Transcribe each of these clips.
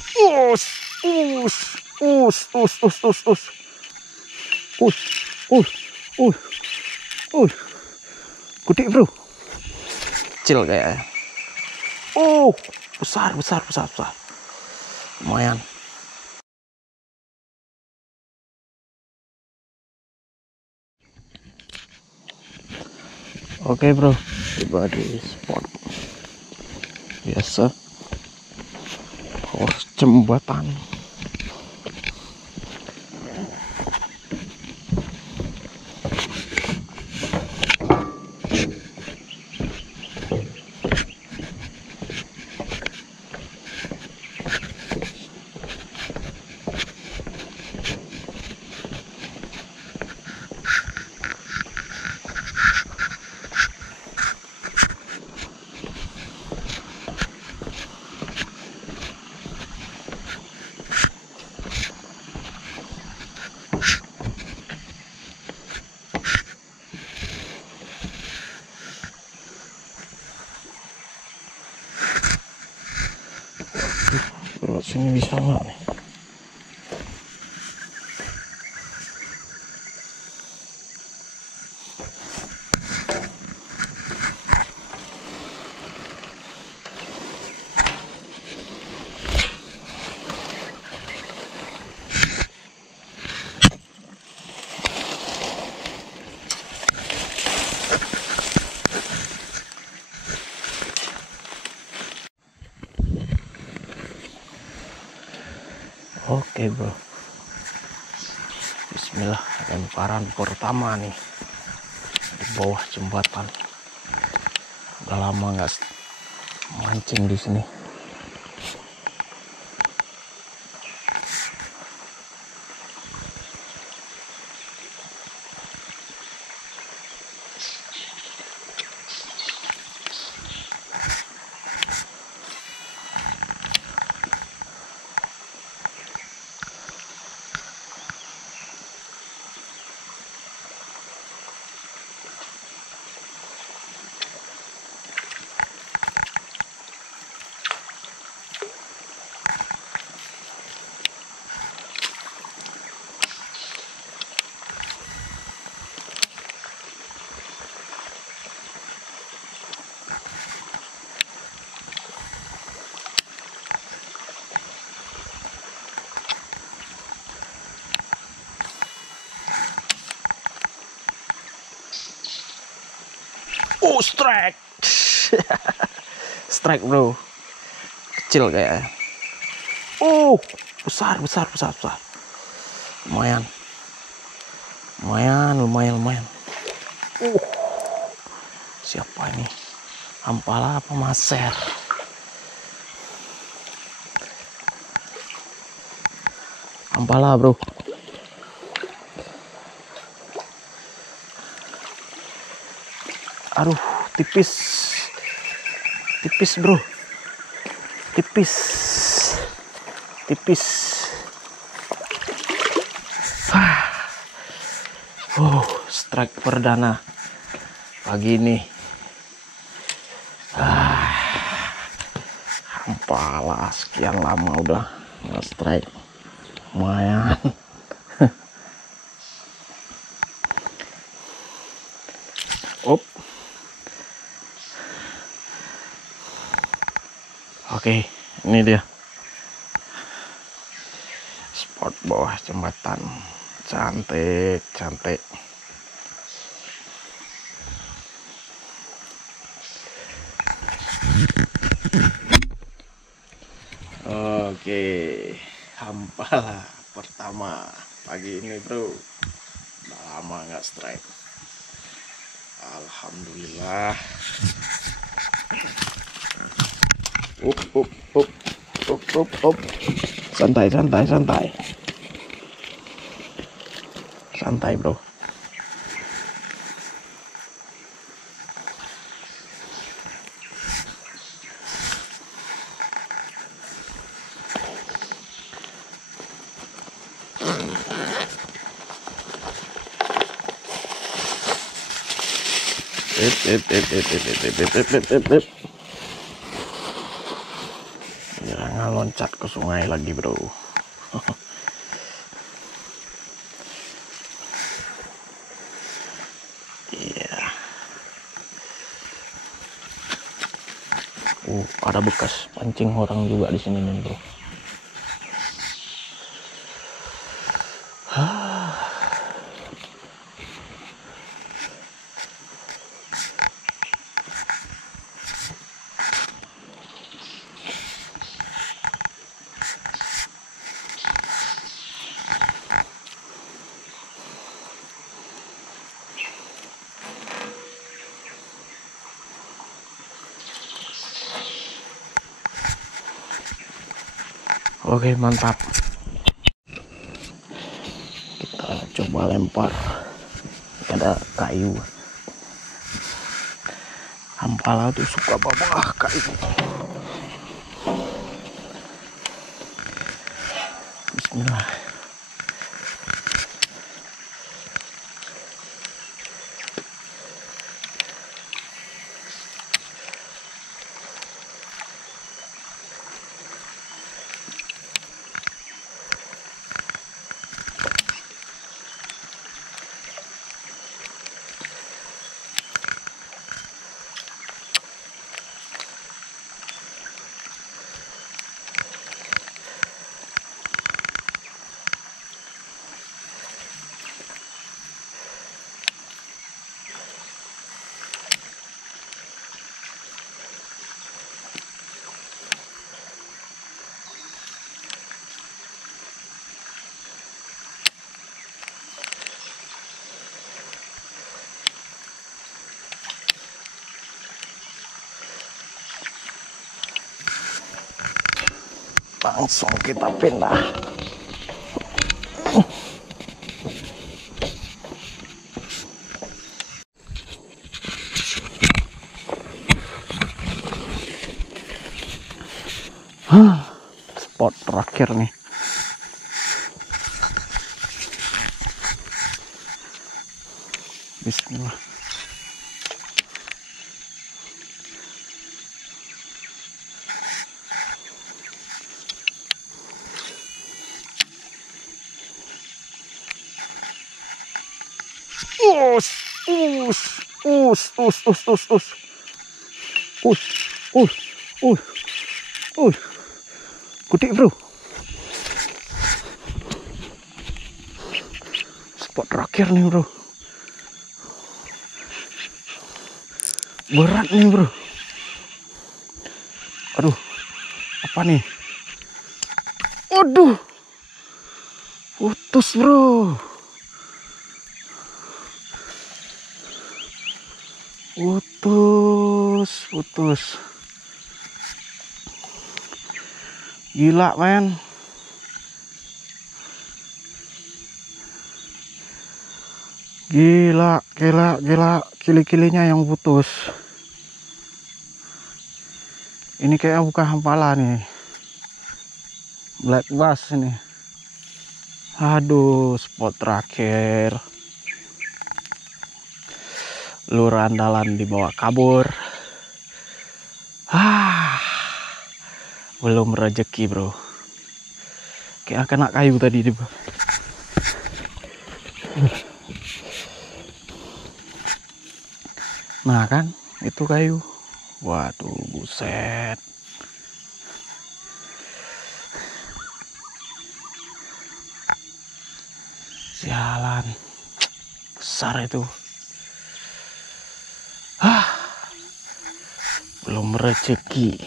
Us, us, us, us, us, us, us. Gede bro. Kecil kayaknya. Besar. Lumayan. Oke bro, tiba di spot biasa, jembatan. Sini bisa nggak nih? Oke bro, bismillah, lemparan pertama nih di bawah jembatan. Udah lama nggak mancing di sini. Strike. Strike bro, kecil kayaknya. Besar. Lumayan. Siapa ini? Ampala apa maser? Ampala bro. Aduh, tipis bro, tipis. Strike perdana pagi ini. Ampala, sekian lama udah nggak strike, lumayan. Oke, ini dia spot bawah jembatan, cantik. Oke, ampala pertama pagi ini bro, udah lama nggak strike, alhamdulillah. Santai bro. Jangan ngalon. loncat ke sungai lagi bro. Iya. Ada bekas pancing orang juga di sini nih bro. Oke, mantap. Kita coba lempar. Ada kayu. Hampala tuh suka bawa kayu. Bismillah. Langsung kita pindah. Spot terakhir nih. Bismillah. Gede bro. Spot terakhir nih bro. Berat nih bro. Aduh, apa nih? Aduh, putus bro. Putus. Gila men. Gila. Kili-kilinya yang putus. Ini kayaknya bukan hampala nih. Black bass ini. Aduh, spot terakhir. Lur andalan dibawa kabur. Belum rezeki bro. Kayak kena kayu tadi di. Nah kan, itu kayu. Waduh, buset. Sialan. Besar itu. Belum rezeki.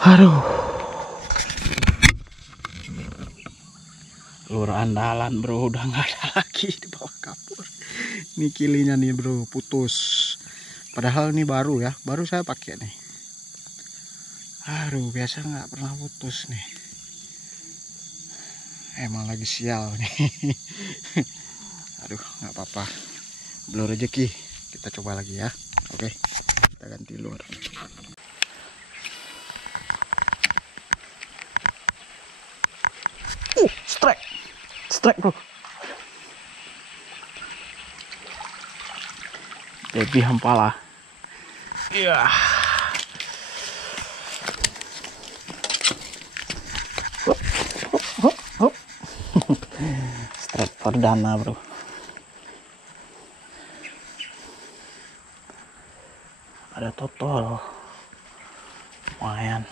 Aduh. Lur andalan bro, udah nggak ada lagi di bawah kapur. Ini kilinya nih bro, putus. Padahal ini baru ya, baru saya pakai nih. Aduh, biasa nggak pernah putus nih. Emang lagi sial nih. Aduh, nggak apa-apa. Belum rezeki, kita coba lagi ya. Oke, kita ganti lur. Strike bro. Lebih hempala. Iya. Hop. Strike perdana, bro. Ada totol. Lumayan.